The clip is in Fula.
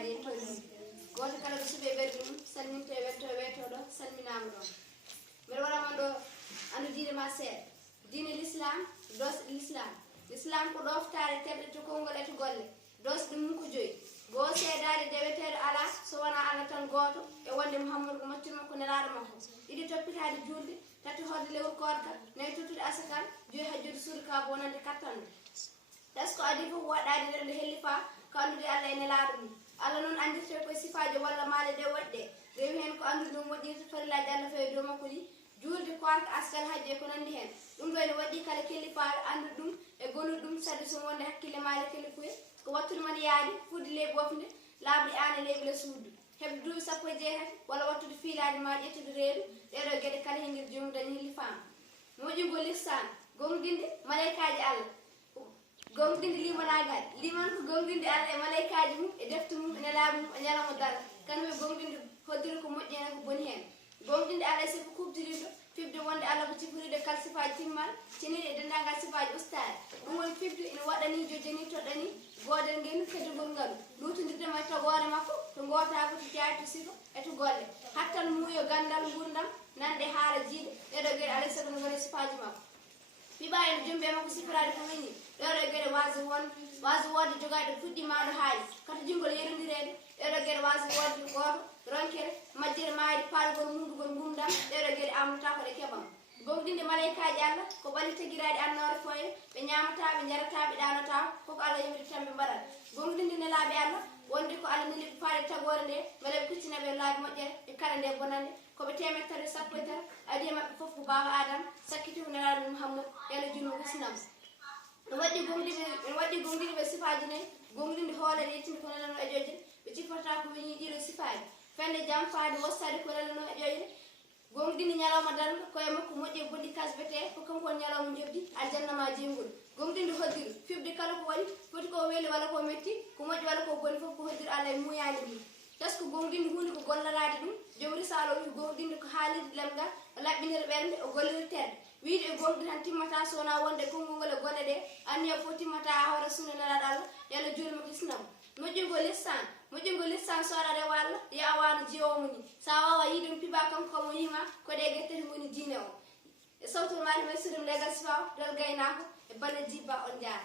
waɗaade e toon ɗum gooto kala ko suɓe ɓerɗe mum salminto e wetto weetoɗo salminaama ɗon mbeɗa waɗama ɗo andu diine ma seeɗa diine l'islam dosɗe l'islam ko ɗoftaare teɓɗe to konngol e to golle dosɗe mum ko joyi goo seedaade deweteeɗo alaa so wonaa Allah tan gooto e wonde Muhammadu ko maccuɗo makko nelaaɗo makko ɗiɗi toppitaade juulde tati horde lewru koorka nayi tottude asakal joyi hajjude suudu ka bonande kattanɗo tas ko adi fof waɗaade nder nde helli faa ko anndude Allah e nelaaɗo mum Allah noon andirte koye sifaaji walla maale ɗe woɗɗe rewi heen ko anndude ɗum moƴƴirta farillaaji Allah fawi dow makko ɗi juulde koorka askal hajji e ko nanndi heen ɗum ɗo ene waɗi kala kellifaaɗo anndude ɗum e gonnude ɗum sadi so wonde hakkille maale kellifuye ko wattude man yaadi fuɗde ley ɓofde laaɓde aan e leyɓe le suudu heɓde duuɓi 16 walla wattude fiilaaji ma ƴettude reedu ɗeɗo geɗe kala hengir jomum dañi helli faama moƴƴugol lihsan gongdinde malaykaaji Allah gongdinde limanagal liman ko gongdinde Allah e malaykaaji mum e defte mum e nelaaɓe mum e ñalawma dara kamɓe gongdinde hoddiri ko moƴƴi hen ko boni heen gongdinde Allah e sifo kubdiriɗo fibde wonde Allah ko ciforiɗo kala sifaaji timmal ceniɗe e denndangal sifaaji ustaare ɗum woni fibde ina waɗani jojjani toɗɗani goodel ngel kedugol ngalu luutodirde ma togoore makko to gootaako to jaayi to sifa e to golle hattan muuyo gandal ngurdam nande haala jiiɗo ɗeɗo geɗe alay sago no ngoni sifaaji makko piɓa ene jombi e makko sifiraade ko weñi ɗeɗo geɗe waasi wodde jogaaɗo fuɗɗimaɗo haali kata junngol yerondireede ɗeɗo geɗe waasi wodde gooto ronkere majjere maayde paalgol mumdugol ngumdam ɗeɗo geɗe amnata ko ɗe keɓam gongdinde malaykaaji Allah ko ɓalli tagiraaɗi annoore foye ɓe ñaamataa ɓe njarataa ɓe ɗaanotaa koko Allah yimiri tan ɓe mbaɗat gongdinde nelaaɓe Allah wonde ko Allah neli ɓe faade tagoore nde mbele ɓe kuccina ɓe laabi moƴƴere e kala nde bonande koɓe temettare 13 adi e maɓɓe fof ko baawa Adama sakkiti ko nelaaɗo Muhammad yalla junno husnam ɗum waɗɗi gongdinde ɓe sifaaji nayi gongdinde hoolere yettinde ko nelano e jojje ɓe cifortaa ko weñi ɗiɗo sifaaji fende jam faade wossade ko nelano e ƴoyre gongdinde ñalawma darnga koye makko moƴƴi e boɗɗi kasbete ko kanko woni ñalawma jobdi aljanna ma jeygol gongdinde hoddiri fibde kala ko waɗi foti ko weeli walla ko metti ko moƴƴi walla ko boni fof ko hoddiri Allah e muyaade mum tas ko gongdinde hunde ko gollaraade ɗum joom risalo wi gongdinde ko haalirde lemgal o laɓɓinira ɓernde o gollirtede wiide e gongdinde tan timmata so wona wonde konngol ngol e golle ɗe anniya fof timmata ha hoore sunna nelaɗo Allah yalla juulima ko isnam moƴƴugol lissan so waɗa rewa Allah yo a wano jeewomo ni sa wawa yiide ɗum piba kanko kamo yima ko ɗe guettati woni diine o e sawtol maɗi may sudum legal sifaw dal gaynako e balle jibba on jaara